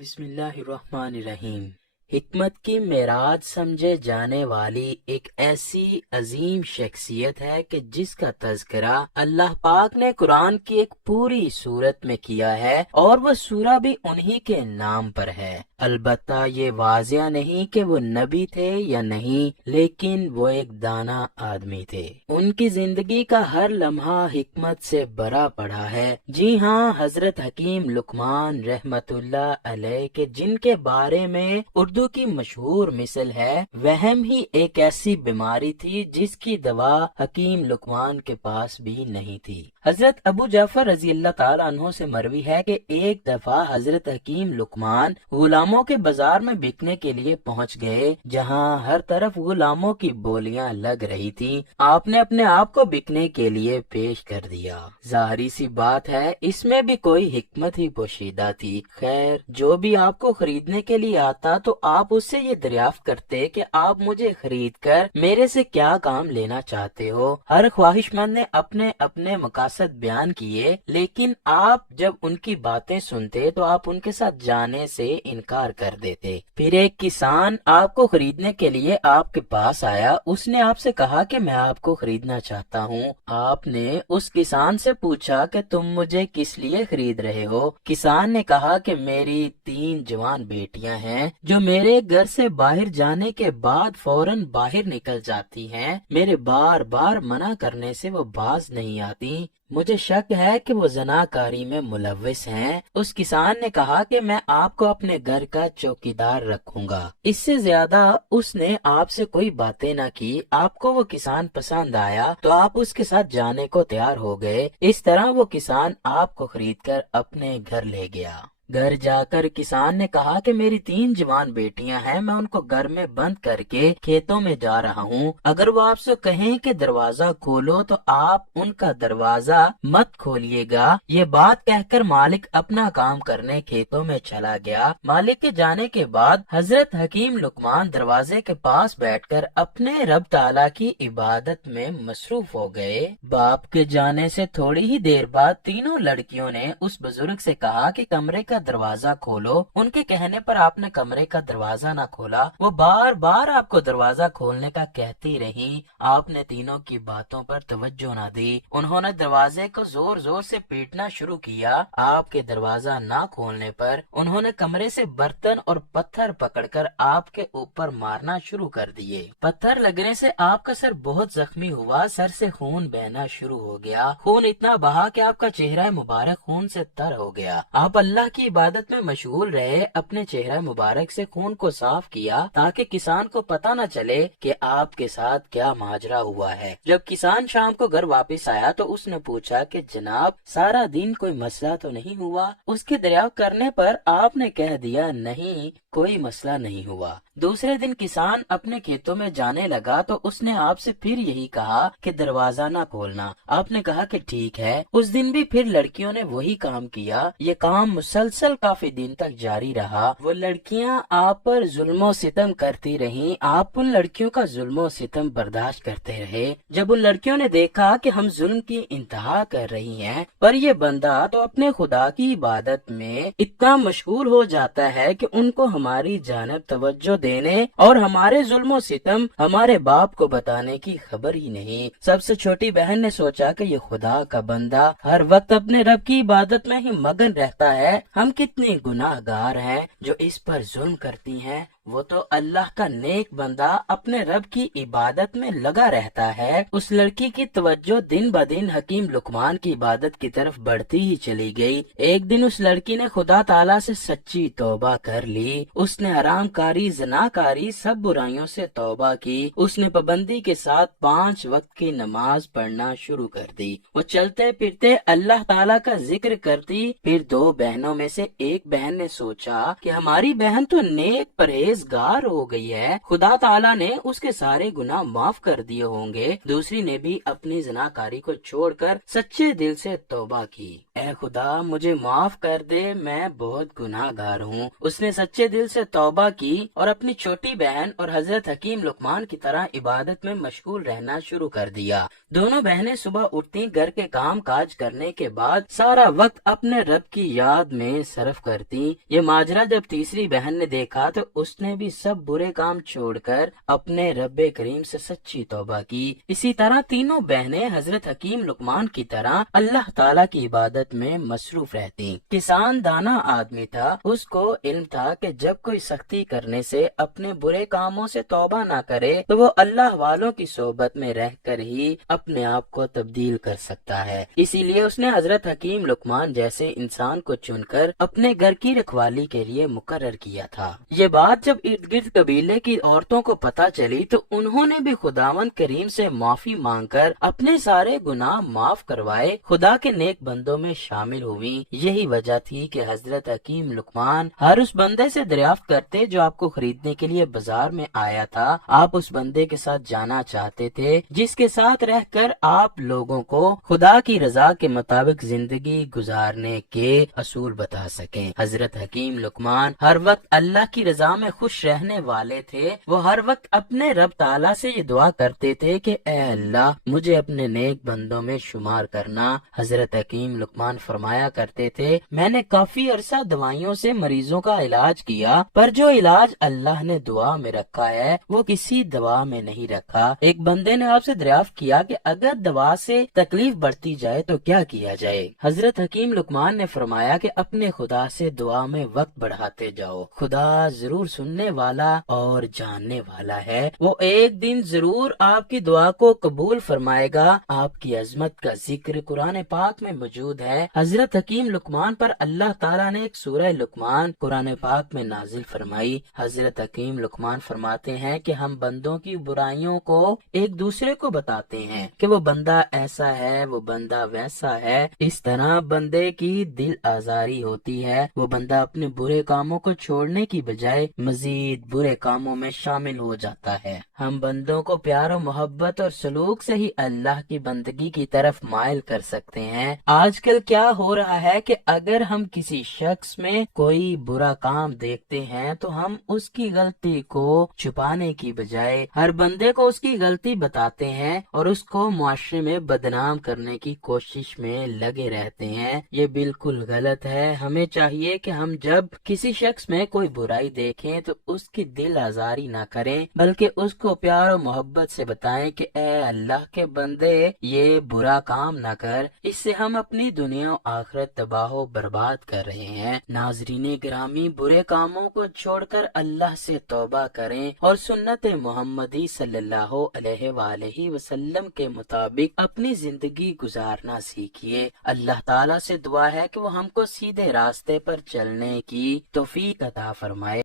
بسم اللہ الرحمن الرحیم۔ حکمت کی معراج سمجھے جانے والی ایک ایسی عظیم شخصیت ہے کہ جس کا تذکرہ اللہ پاک نے قرآن کی ایک پوری سورت میں کیا ہے، اور وہ سورہ بھی انہی کے نام پر ہے۔ البتہ یہ واضح نہیں کہ وہ نبی تھے یا نہیں، لیکن وہ ایک دانا آدمی تھے۔ ان کی زندگی کا ہر لمحہ حکمت سے بھرا پڑا ہے۔ جی ہاں، حضرت حکیم لقمان رحمت اللہ علیہ کے جن کے بارے میں اردو کی مشہور مثل ہے، وہم ہی ایک ایسی بیماری تھی جس کی دوا حکیم لقمان کے پاس بھی نہیں تھی۔ حضرت ابو جعفر رضی اللہ تعالیٰ عنہ سے مروی ہے کہ ایک دفعہ حضرت حکیم لقمان غلاموں کے بازار میں بکنے کے لیے پہنچ گئے، جہاں ہر طرف غلاموں کی بولیاں لگ رہی تھی۔ آپ نے اپنے آپ کو بکنے کے لیے پیش کر دیا۔ ظاہری سی بات ہے، اس میں بھی کوئی حکمت ہی پوشیدہ تھی۔ خیر، جو بھی آپ کو خریدنے کے لیے آتا تو آپ اس سے یہ دریافت کرتے کہ آپ مجھے خرید کر میرے سے کیا کام لینا چاہتے ہو۔ ہر خواہش مند نے اپنے اپنے مقاصد بیان کیے، لیکن آپ جب ان کی باتیں سنتے تو آپ ان کے ساتھ جانے سے انکار کر دیتے۔ پھر ایک کسان آپ کو خریدنے کے لیے آپ کے پاس آیا۔ اس نے آپ سے کہا کہ میں آپ کو خریدنا چاہتا ہوں۔ آپ نے اس کسان سے پوچھا کہ تم مجھے کس لیے خرید رہے ہو؟ کسان نے کہا کہ میری 3 جوان بیٹیاں ہیں جو میرے گھر سے باہر جانے کے بعد فوراً باہر نکل جاتی ہیں۔ میرے بار بار منع کرنے سے وہ باز نہیں آتی۔ مجھے شک ہے کہ وہ زناکاری میں ملوث ہیں۔ اس کسان نے کہا کہ میں آپ کو اپنے گھر کا چوکیدار رکھوں گا۔ اس سے زیادہ اس نے آپ سے کوئی باتیں نہ کی۔ آپ کو وہ کسان پسند آیا تو آپ اس کے ساتھ جانے کو تیار ہو گئے۔ اس طرح وہ کسان آپ کو خرید کر اپنے گھر لے گیا۔ گھر جا کر کسان نے کہا کہ میری 3 جوان بیٹیاں ہیں، میں ان کو گھر میں بند کر کے کھیتوں میں جا رہا ہوں۔ اگر وہ آپ سے کہیں کہ دروازہ کھولو تو آپ ان کا دروازہ مت کھولیے گا۔ یہ بات کہہ کر مالک اپنا کام کرنے کھیتوں میں چلا گیا۔ مالک کے جانے کے بعد حضرت حکیم لقمان دروازے کے پاس بیٹھ کر اپنے رب تعالیٰ کی عبادت میں مصروف ہو گئے۔ باپ کے جانے سے تھوڑی ہی دیر بعد تینوں لڑکیوں نے اس بزرگ سے کہا کہ کمرے کا دروازہ کھولو۔ ان کے کہنے پر آپ نے کمرے کا دروازہ نہ کھولا۔ وہ بار بار آپ کو دروازہ کھولنے کا کہتی رہی۔ آپ نے تینوں کی باتوں پر توجہ نہ دی۔ انہوں نے دروازے کو زور زور سے پیٹنا شروع کیا۔ آپ کے دروازہ نہ کھولنے پر انہوں نے کمرے سے برتن اور پتھر پکڑ کر آپ کے اوپر مارنا شروع کر دیے۔ پتھر لگنے سے آپ کا سر بہت زخمی ہوا، سر سے خون بہنا شروع ہو گیا۔ خون اتنا بہا کہ آپ کا چہرہ مبارک خون سے تر ہو گیا۔ آپ اللہ کی عبادت میں مشغول رہے، اپنے چہرہ مبارک سے خون کو صاف کیا تاکہ کسان کو پتہ نہ چلے کہ آپ کے ساتھ کیا ماجرا ہوا ہے۔ جب کسان شام کو گھر واپس آیا تو اس نے پوچھا کہ جناب، سارا دن کوئی مسئلہ تو نہیں ہوا؟ اس کے دریافت کرنے پر آپ نے کہہ دیا، نہیں، کوئی مسئلہ نہیں ہوا۔ دوسرے دن کسان اپنے کھیتوں میں جانے لگا تو اس نے آپ سے پھر یہی کہا کہ دروازہ نہ کھولنا۔ آپ نے کہا کہ ٹھیک ہے۔ اس دن بھی پھر لڑکیوں نے وہی کام کیا۔ یہ کام مسلسل کافی دن تک جاری رہا۔ وہ لڑکیاں آپ پر ظلم و ستم کرتی رہیں، آپ ان لڑکیوں کا ظلم و ستم برداشت کرتے رہے۔ جب ان لڑکیوں نے دیکھا کہ ہم ظلم کی انتہا کر رہی ہیں، پر یہ بندہ تو اپنے خدا کی عبادت میں اتنا مشغول ہو جاتا ہے کہ ان کو ہماری جانب توجہ دینے اور ہمارے ظلم و ستم ہمارے باپ کو بتانے کی خبر ہی نہیں۔ سب سے چھوٹی بہن نے سوچا کہ یہ خدا کا بندہ ہر وقت اپنے رب کی عبادت میں ہی مگن رہتا ہے، ہم کتنی گناہ گار ہیں جو اس پر ظلم کرتی ہیں۔ وہ تو اللہ کا نیک بندہ اپنے رب کی عبادت میں لگا رہتا ہے۔ اس لڑکی کی توجہ دن بدن حکیم لقمان کی عبادت کی طرف بڑھتی ہی چلی گئی۔ ایک دن اس لڑکی نے خدا تعالیٰ سے سچی توبہ کر لی۔ اس نے حرام کاری، زناکاری، سب برائیوں سے توبہ کی۔ اس نے پابندی کے ساتھ 5 وقت کی نماز پڑھنا شروع کر دی۔ وہ چلتے پھرتے اللہ تعالیٰ کا ذکر کرتی۔ پھر 2 بہنوں میں سے ایک بہن نے سوچا کہ ہماری بہن تو نیک پرہیزگار ہو گئی ہے، خدا تعالیٰ نے اس کے سارے گناہ معاف کر دیے ہوں گے۔ دوسری نے بھی اپنی زناکاری کو چھوڑ کر سچے دل سے توبہ کی۔ اے خدا مجھے معاف کر دے، میں بہت گناہ گار ہوں۔ اس نے سچے دل سے توبہ کی اور اپنی چھوٹی بہن اور حضرت حکیم لقمان کی طرح عبادت میں مشغول رہنا شروع کر دیا۔ دونوں بہنیں صبح اٹھتی، گھر کے کام کاج کرنے کے بعد سارا وقت اپنے رب کی یاد میں صرف کرتی۔ یہ ماجرا جب تیسری بہن نے دیکھا تو اس نے بھی سب برے کام چھوڑ کر اپنے رب کریم سے سچی توبہ کی۔ اسی طرح تینوں بہنیں حضرت حکیم لقمان کی طرح اللہ تعالیٰ کی عبادت میں مصروف رہتی۔ کسان دانا آدمی تھا، اس کو علم تھا کہ جب کوئی سختی کرنے سے اپنے برے کاموں سے توبہ نہ کرے تو وہ اللہ والوں کی صحبت میں رہ کر ہی اپنے آپ کو تبدیل کر سکتا ہے۔ اسی لیے اس نے حضرت حکیم لقمان جیسے انسان کو چن کر اپنے گھر کی رکھوالی کے لیے مقرر کیا تھا۔ یہ بات جب ارد گرد قبیلے کی عورتوں کو پتہ چلی تو انہوں نے بھی خداوند کریم سے معافی مانگ کر اپنے سارے گناہ معاف کروائے، خدا کے نیک بندوں میں شامل ہوئیں۔ یہی وجہ تھی کہ حضرت حکیم لقمان ہر اس بندے سے دریافت کرتے جو آپ کو خریدنے کے لیے بازار میں آیا تھا۔ آپ اس بندے کے ساتھ جانا چاہتے تھے جس کے ساتھ رہ کر آپ لوگوں کو خدا کی رضا کے مطابق زندگی گزارنے کے اصول بتا سکیں۔ حضرت حکیم لقمان ہر وقت اللہ کی رضا میں خوش رہنے والے تھے۔ وہ ہر وقت اپنے رب تعالیٰ سے یہ دعا کرتے تھے کہ اے اللہ مجھے اپنے نیک بندوں میں شمار کرنا۔ حضرت حکیم لقمان فرمایا کرتے تھے، میں نے کافی عرصہ دوائیوں سے مریضوں کا علاج کیا، پر جو علاج اللہ نے دعا میں رکھا ہے وہ کسی دوا میں نہیں رکھا۔ ایک بندے نے آپ سے دریافت کیا کہ اگر دوا سے تکلیف بڑھتی جائے تو کیا کیا جائے؟ حضرت حکیم لقمان نے فرمایا کہ اپنے خدا سے دعا میں وقت بڑھاتے جاؤ، خدا ضرور سننے والا اور جاننے والا ہے، وہ ایک دن ضرور آپ کی دعا کو قبول فرمائے گا۔ آپ کی عظمت کا ذکر قرآن پاک میں موجود ہے۔ حضرت حکیم لقمان پر اللہ تعالیٰ نے ایک سورہ لقمان قرآن پاک میں نازل فرمائی۔ حضرت حکیم لقمان فرماتے ہیں کہ ہم بندوں کی برائیوں کو ایک دوسرے کو بتاتے ہیں کہ وہ بندہ ایسا ہے، وہ بندہ ویسا ہے۔ اس طرح بندے کی دل آزاری ہوتی ہے، وہ بندہ اپنے برے کاموں کو چھوڑنے کی بجائے مزید برے کاموں میں شامل ہو جاتا ہے۔ ہم بندوں کو پیار و محبت اور سلوک سے ہی اللہ کی بندگی کی طرف مائل کر سکتے ہیں۔ آج کل کیا ہو رہا ہے کہ اگر ہم کسی شخص میں کوئی برا کام دیکھتے ہیں تو ہم اس کی غلطی کو چھپانے کی بجائے ہر بندے کو اس کی غلطی بتاتے ہیں اور اس کو معاشرے میں بدنام کرنے کی کوشش میں لگے رہتے ہیں۔ یہ بالکل غلط ہے۔ ہمیں چاہیے کہ ہم جب کسی شخص میں کوئی برائی دیکھیں تو اس کی دل آزاری نہ کریں، بلکہ اس کو پیار و محبت سے بتائیں کہ اے اللہ کے بندے یہ برا کام نہ کر، اس سے ہم اپنی دنیا و آخرت تباہ و برباد کر رہے ہیں۔ ناظرین گرامی، برے کاموں کو چھوڑ کر اللہ سے توبہ کریں اور سنت محمدی صلی اللہ علیہ وآلہ وسلم کے مطابق اپنی زندگی گزارنا سیکھیے۔ اللہ تعالیٰ سے دعا ہے کہ وہ ہم کو سیدھے راستے پر چلنے کی توفیق عطا فرمائے۔